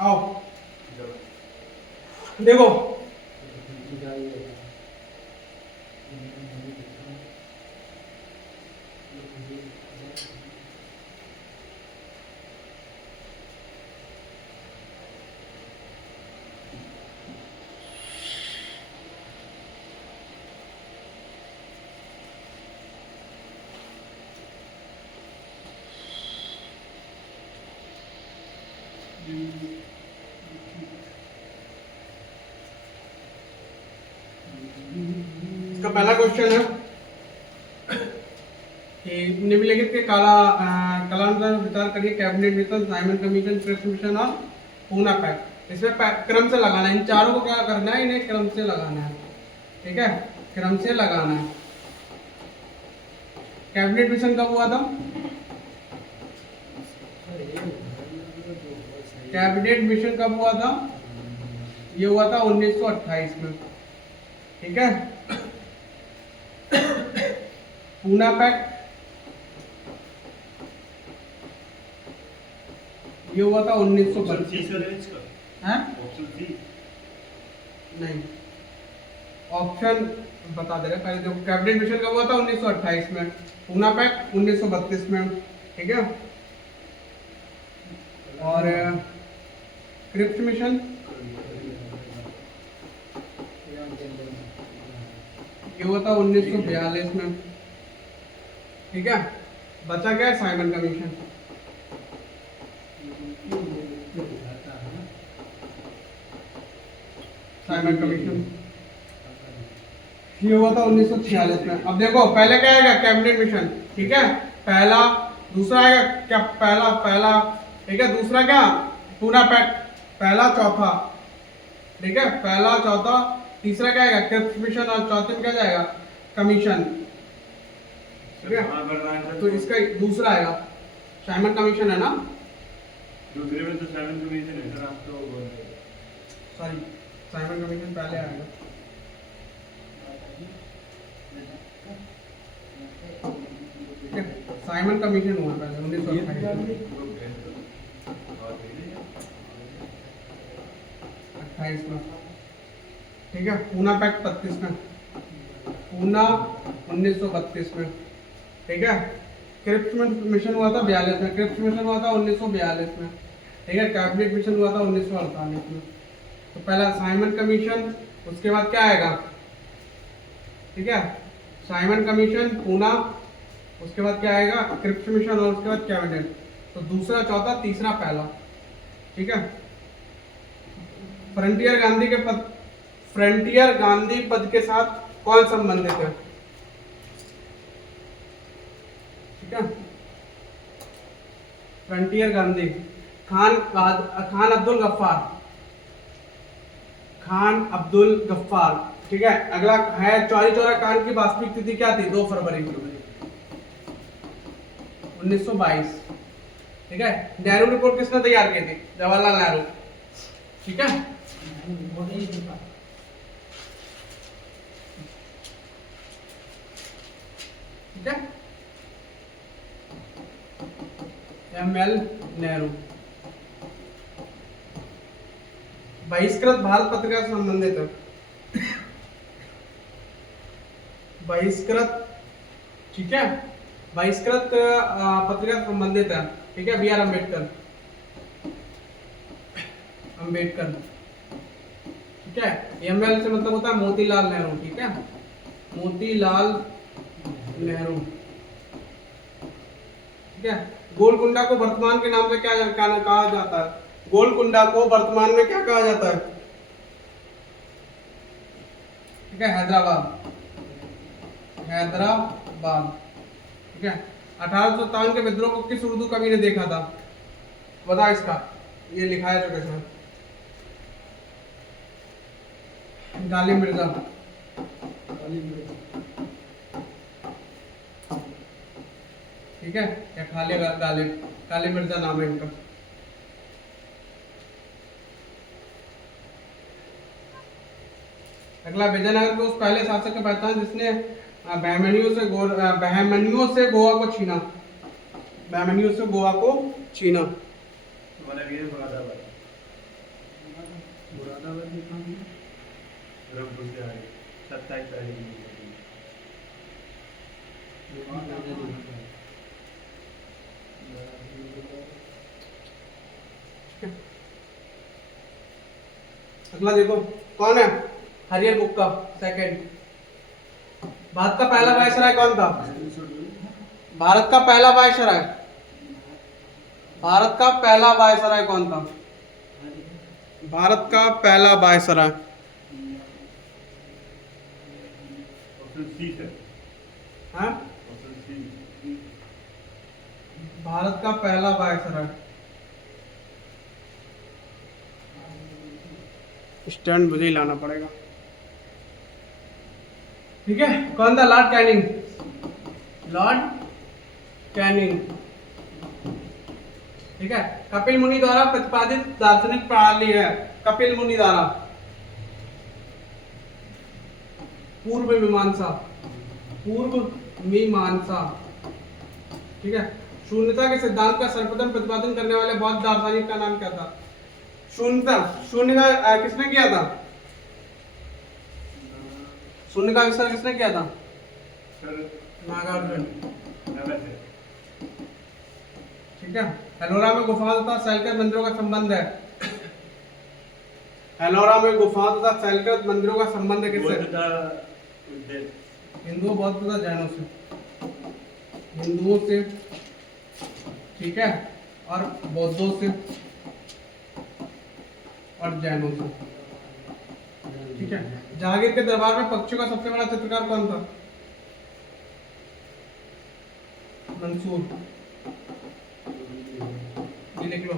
आओ देखो इसका पहला क्वेश्चन है कि निम्नलिखित के कालांतर विचार करिए cabinet mission, Simon commission, Cripps mission और पूना पैक्ट। इसमें क्रम से लगाना है, इन चारों को क्या करना है, इन्हें क्रम से लगाना है। ठीक है, क्रम से लगाना है। कैबिनेट मिशन कब हुआ था? कैबिनेट मिशन कब हुआ था? ये हुआ था 1928 में। ठीक है, पूना पैक्ट ये हुआ था 1932 है? नहीं, ऑप्शन बता दे रहे पहले। देखो कैबिनेट मिशन कब हुआ था? 1928 में। पूना पैक्ट 1932 में। ठीक है, और क्रिप्स मिशन ये हुआ था 1942 में। ठीक है, बचा क्या है? Simon commission. साइमन कमीशन ये हुआ था 1946 में। अब देखो पहले क्या आएगा? Cabinet mission. ठीक है, पहला। दूसरा आएगा क्या? पहला। ठीक है, दूसरा क्या? पूना पैक्ट। पहला चौथा। ठीक है, पहला चौथा। तीसरा क्या आएगा? Cripps mission. और चौथे में क्या जाएगा? कमीशन। ठीक है, तो इसका दूसरा आएगा साइमन कमीशन है ना? दूसरे में तो साइमन कमीशन है सर, आप तो सॉरी, साइमन कमीशन पहले आएगा। साइमन कमीशन हुआ पहले 1928 में। ठीक है, पूना पैक्ट 32 में। पूना 1932 में। ठीक है, क्रिप्स मिशन हुआ था 42 में। क्रिप्स मिशन हुआ था 1942 में। ठीक है, कैबिनेट मिशन हुआ था 1948 में। तो पहला साइमन कमीशन, उसके बाद क्या आएगा? ठीक है, साइमन कमीशन, पूना, उसके बाद क्या आएगा? क्रिप्स मिशन, और उसके बाद कैबिनेट। तो दूसरा, चौथा, तीसरा, पहला। ठीक है, फ्रंटियर गांधी पद के साथ कौन संबंधित है? ठीक है, फ्रंटियर गांधी। खान अब्दुल गफ्फार। खान अब्दुल गफ्फार। ठीक है, अगला है चौरी चौरा कांड की वास्तविक तिथि क्या थी? 2 फरवरी 1922। ठीक है, नेहरू रिपोर्ट किसने तैयार की थी? जवाहरलाल नेहरू। ठीक है, ठीक है, ML नेहरू। बहिष्कृत भारत पत्रिका से संबंधित है। बहिष्कृत, ठीक है, बहिष्कृत पत्रिका से संबंधित है। ठीक है, BR अम्बेडकर। ठीक है, ML से मतलब होता है मोतीलाल नेहरू। ठीक है, मोतीलाल नेहरू। ठीक है, गोलकुंडा को वर्तमान के नाम से क्या कहा जाता है? गोलकुंडा को वर्तमान में क्या कहा जाता है? ठीक है, हैदराबाद। ठीक है, 1857 के विद्रोह को किस उर्दू कवि ने देखा था? बता इसका, ये लिखा है जो कैसे? गालिब मिर्जा। ठीक है, या गालिब मिर्जा नाम है इनका। अगला, विजयनगर के उस पहले शासक की पहचान जिसने बहमनियों से गोवा को छीना। अभिमन्यु से गोवा को छीना। तुम्हारा ये मुरादाबाद ब्रह्मपुर से आगे 27 तारीख अगला देखो कौन है, हरियर बुक का सेकंड। भारत का पहला वायसराय कौन था? भारत का पहला वायसराय, भारत का पहला वायसराय कौन था? भारत का पहला वायसराय ऑप्शन सी है। हाँ, ऑप्शन सी। भारत का पहला वायसराय, स्टैंड मुझे ही लाना पड़ेगा। ठीक है, कौन था? Lord Canning, Lord Canning. ठीक है, कपिल मुनि द्वारा प्रतिपादित दार्शनिक प्रणाली है, कपिल मुनि द्वारा पूर्व मीमांसा, पूर्व मीमांसा। ठीक है, शून्यता के सिद्धांत का सर्वप्रथम प्रतिपादन करने वाले बौद्ध दार्शनिक का नाम क्या था? शून्यता, शून्य का किसने किया था? शून्य का आविष्कार किसने किया था? सर नागार्जुन। नगर से। ठीक है, एलोरा में गुफाओं तथा शैलकृत मंदिरों का संबंध है, एलोरा में गुफाओं तथा शैलकृत मंदिरों का संबंध है किससे? बौद्ध था उद्देश्य। हिंदुओं, बौद्ध तथा जैनों से, हिंदुओं से, ठीक है, और बौद्धों से और जैनों से। ठीक है, जहांगीर के दरबार में पक्षियों का सबसे बड़ा चित्रकार कौन था? मंसूर। ये लिख लो।